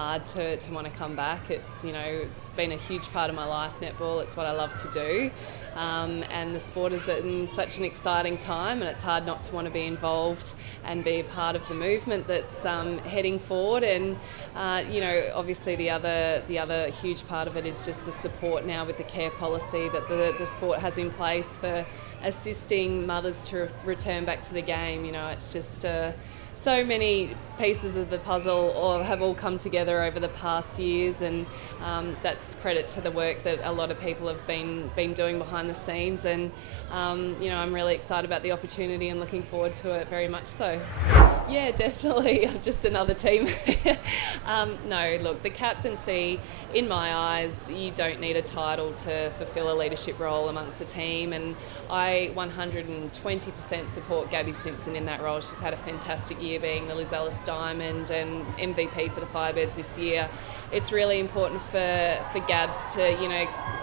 hard to want to come back. It's been a huge part of my life, netball. It's what I love to do, and the sport is in such an exciting time, and it's hard not to want to be involved and be a part of the movement that's heading forward. And obviously the other huge part of it is just the support now with the care policy that the sport has in place for assisting mothers to return back to the game. It's just so many pieces of the puzzle have all come together over the past years, and that's credit to the work that a lot of people have been doing behind the scenes. And I'm really excited about the opportunity and looking forward to it very much so. Yeah, definitely. Just another team. No, look, the captaincy, in my eyes, you don't need a title to fulfil a leadership role amongst the team, and I 120% support Gabby Simpson in that role. She's had a fantastic year being the Liz Ellis Diamond and MVP for the Firebirds this year. It's really important for Gabs to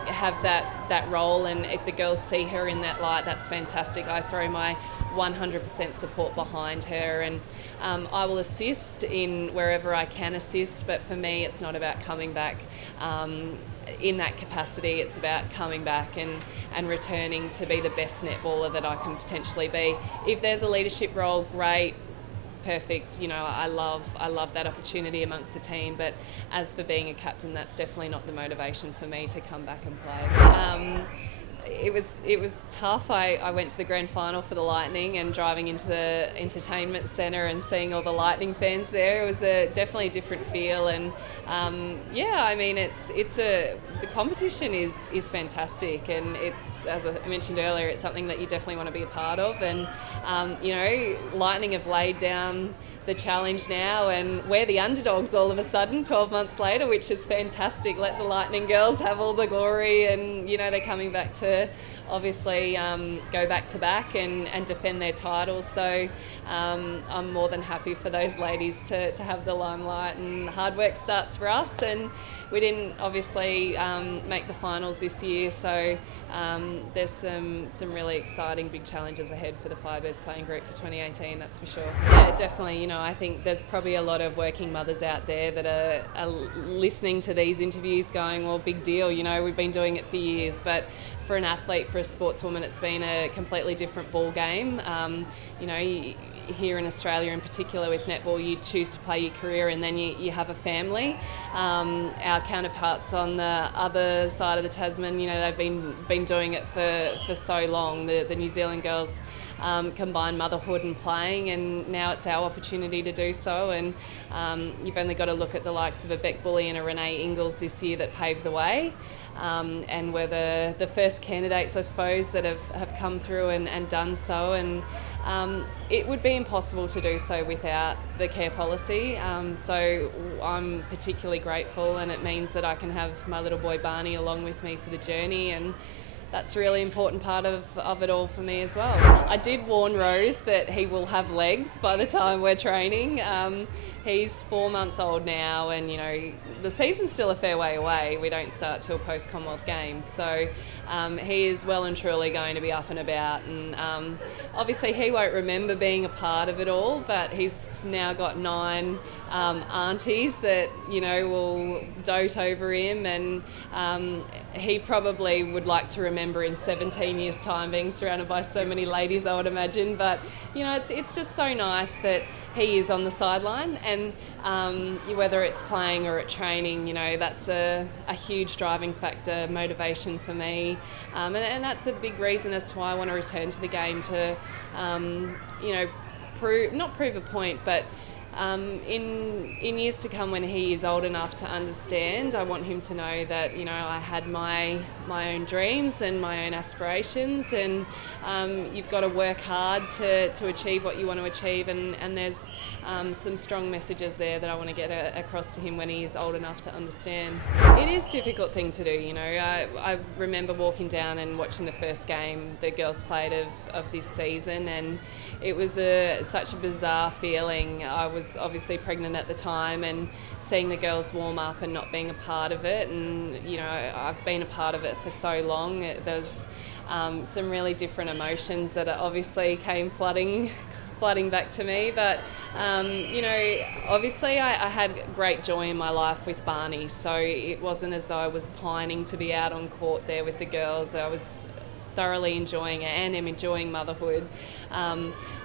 have that role, and if the girls see her in that light, that's fantastic. I throw my 100% support behind her, and I will assist in wherever I can assist, but for me it's not about coming back in that capacity. It's about coming back and returning to be the best netballer that I can potentially be. If there's a leadership role, great, perfect. I love that opportunity amongst the team, but as for being a captain, that's definitely not the motivation for me to come back and play. It was tough. I went to the grand final for the Lightning, and driving into the entertainment centre and seeing all the Lightning fans there, it was definitely a different feel. And the competition is fantastic, and it's, as I mentioned earlier, it's something that you definitely want to be a part of. And Lightning have laid down the challenge now, and we're the underdogs all of a sudden 12 months later, which is fantastic. Let the Lightning girls have all the glory, and they're coming back to obviously go back to back and defend their titles. So I'm more than happy for those ladies to have the limelight, and hard work starts for us. And we didn't obviously make the finals this year, so there's some really exciting big challenges ahead for the Firebirds playing group for 2018, that's for sure. Yeah, definitely. I think there's probably a lot of working mothers out there that are listening to these interviews going, well, big deal, we've been doing it for years. But for an athlete, for a sportswoman, it's been a completely different ball game. Here in Australia in particular with netball, you choose to play your career and then you have a family. Our counterparts on the other side of the Tasman, they've been doing it for so long. The New Zealand girls combine motherhood and playing, and now it's our opportunity to do so. And you've only got to look at the likes of a Beck Bully and a Renee Ingles this year that paved the way. And we're the first candidates, I suppose, that have come through and done so. And it would be impossible to do so without the care policy. So I'm particularly grateful, and it means that I can have my little boy Barney along with me for the journey, and that's a really important part of it all for me as well. I did warn Rose that he will have legs by the time we're training. He's 4 months old now, and the season's still a fair way away. We don't start till post-Commonwealth Games, so he is well and truly going to be up and about. And obviously he won't remember being a part of it all, but he's now got 9 aunties that will dote over him, and he probably would like to remember in 17 years' time being surrounded by so many ladies, I would imagine. But it's just so nice that he is on the sideline, and whether it's playing or at training, that's a huge driving factor, motivation for me, and that's a big reason as to why I want to return to the game to prove a point, but in years to come, when he is old enough to understand, I want him to know that I had my own dreams and my own aspirations, and you've got to work hard to achieve what you want to achieve, and there's some strong messages there that I want to get across to him when he is old enough to understand. It is a difficult thing to do. I remember walking down and watching the first game the girls played of this season, and it was such a bizarre feeling. I was obviously pregnant at the time, and seeing the girls warm up and not being a part of it, and I've been a part of it for so long. There's some really different emotions that obviously came flooding flooding back to me. But, obviously I had great joy in my life with Barney, so it wasn't as though I was pining to be out on court there with the girls. I was thoroughly enjoying it and am enjoying motherhood.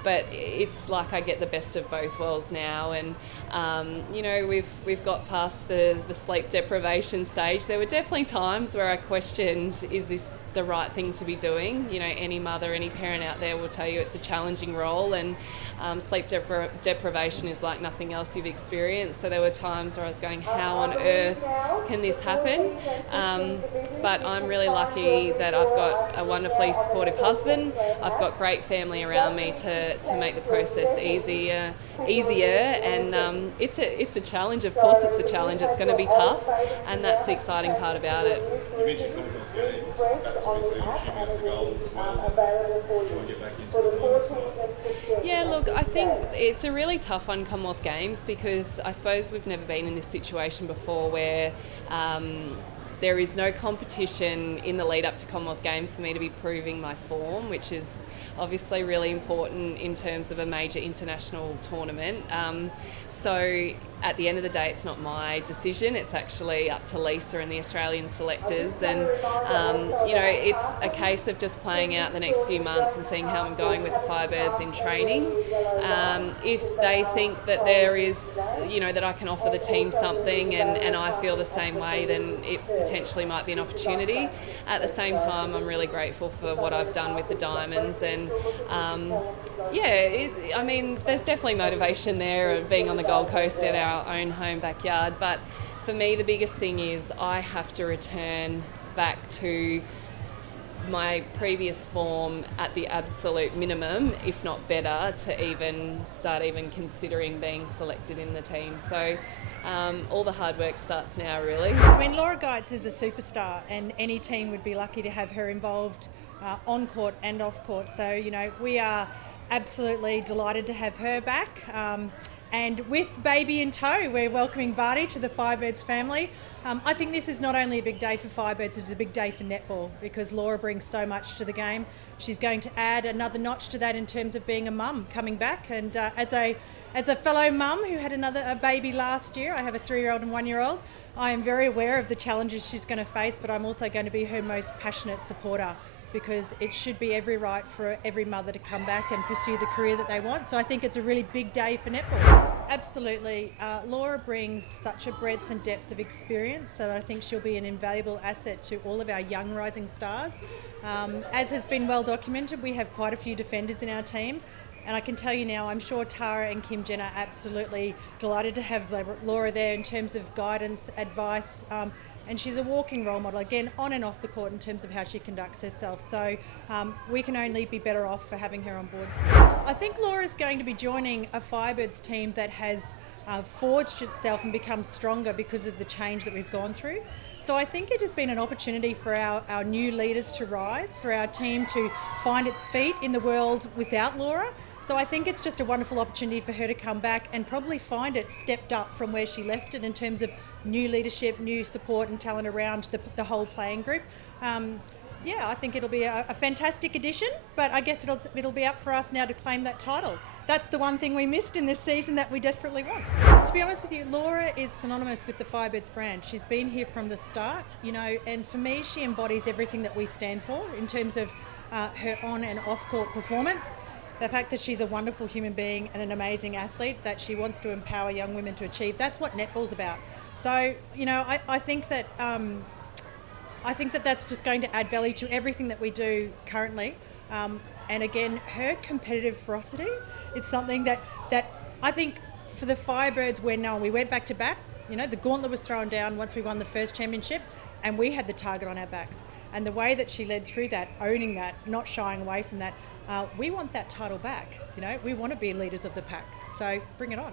But it's like I get the best of both worlds now, and we've got past the sleep deprivation stage. There were definitely times where I questioned, is this the right thing to be doing? Any mother, any parent out there will tell you it's a challenging role, and sleep deprivation is like nothing else you've experienced. So there were times where I was going, how on earth can this happen? But I'm really lucky that I've got a wonderfully supportive husband. I've got great family around me to make the process easier, and it's a challenge. Of course it's a challenge. It's going to be tough, and that's the exciting part about it. You mentioned Commonwealth Games. That's obviously, I'm assuming it's a goal as well. Do you want to get back into the team? Yeah, look, I think it's a really tough one, Commonwealth Games, because I suppose we've never been in this situation before where there is no competition in the lead up to Commonwealth Games for me to be proving my form, which is obviously really important in terms of a major international tournament. So at the end of the day, it's not my decision. It's actually up to Lisa and the Australian selectors. And, it's a case of just playing out the next few months and seeing how I'm going with the Firebirds in training. If they think that there is, that I can offer the team something and I feel the same way, then it potentially might be an opportunity. At the same time, I'm really grateful for what I've done with the Diamonds. And, there's definitely motivation there of being on the Gold Coast in our own home backyard. But for me, the biggest thing is I have to return back to my previous form at the absolute minimum, if not better, to even start considering being selected in the team. So all the hard work starts now, really. Laura Geitz is a superstar, and any team would be lucky to have her involved on court and off court. So, we are absolutely delighted to have her back. And with baby in tow, we're welcoming Barney to the Firebirds family. I think this is not only a big day for Firebirds, it's a big day for netball, because Laura brings so much to the game. She's going to add another notch to that in terms of being a mum coming back. And as a fellow mum who had a baby last year, I have a 3-year-old and 1-year-old, I am very aware of the challenges she's going to face, but I'm also going to be her most passionate supporter, because it should be every right for every mother to come back and pursue the career that they want. So I think it's a really big day for netball. Absolutely. Laura brings such a breadth and depth of experience that I think she'll be an invaluable asset to all of our young rising stars. As has been well documented, we have quite a few defenders in our team. And I can tell you now, I'm sure Tara and Kim Jen are absolutely delighted to have Laura there in terms of guidance, advice, and she's a walking role model, again, on and off the court in terms of how she conducts herself. So we can only be better off for having her on board. I think Laura's going to be joining a Firebirds team that has forged itself and become stronger because of the change that we've gone through. So I think it has been an opportunity for our new leaders to rise, for our team to find its feet in the world without Laura. So I think it's just a wonderful opportunity for her to come back and probably find it stepped up from where she left it in terms of new leadership, new support and talent around the whole playing group. I think it'll be a fantastic addition, but I guess it'll be up for us now to claim that title. That's the one thing we missed in this season that we desperately want. To be honest with you, Laura is synonymous with the Firebirds brand. She's been here from the start, and for me, she embodies everything that we stand for in terms of her on and off court performance. The fact that she's a wonderful human being and an amazing athlete that she wants to empower young women to achieve. That's what netball's about. So, I think that that's just going to add value to everything that we do currently. And again, her competitive ferocity is something that I think for the Firebirds, we're known. We went back to back. The gauntlet was thrown down once we won the first championship, and we had the target on our backs. And the way that she led through that, owning that, not shying away from that, we want that title back. We want to be leaders of the pack. So bring it on.